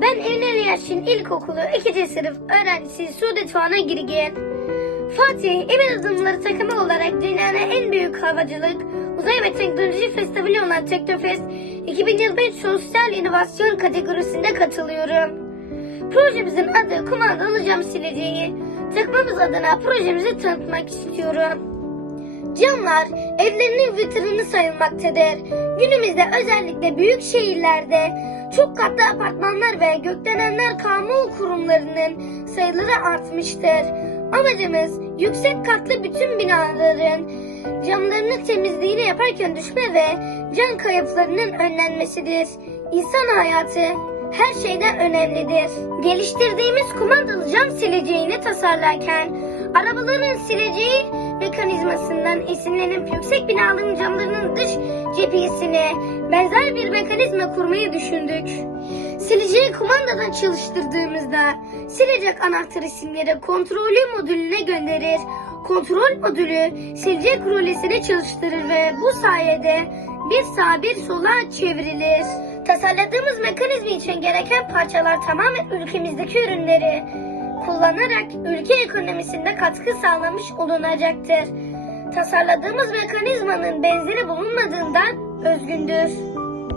Ben Evneli Yaşin İlkokulu 2. sınıf öğrencisi Sude Tuana Girgin. Fatih, Emin Adımları takımı olarak dünyanın en büyük havacılık, uzay ve teknoloji festivali olan Teknofest 2025 Sosyal İnovasyon kategorisinde katılıyorum. Projemizin adı Kumandalı Cam Sileceği. Takımımız adına projemizi tanıtmak istiyorum. Camlar evlerinin vitrini sayılmaktadır. Günümüzde özellikle büyük şehirlerde çok katlı apartmanlar ve gökdelenler kamu kurumlarının sayıları artmıştır. Amacımız yüksek katlı bütün binaların camlarının temizliğini yaparken düşme ve can kayıplarının önlenmesidir. İnsan hayatı her şeyden önemlidir. Geliştirdiğimiz kumandalı cam sileceğini tasarlarken arabaların sileceği mekanizmasından esinlenip yüksek binaların camlarının dış cephesine benzer bir mekanizma kurmayı düşündük. Sileceği kumandadan çalıştırdığımızda silecek anahtar isimleri kontrolü modülüne gönderir. Kontrol modülü silecek rölesini çalıştırır ve bu sayede bir sağa bir sola çevrilir. Tasarladığımız mekanizma için gereken parçalar tamamen ülkemizdeki ürünleri kullanarak ülke ekonomisinde katkı sağlamış olunacaktır. Tasarladığımız mekanizmanın benzeri bulunmadığından özgündür.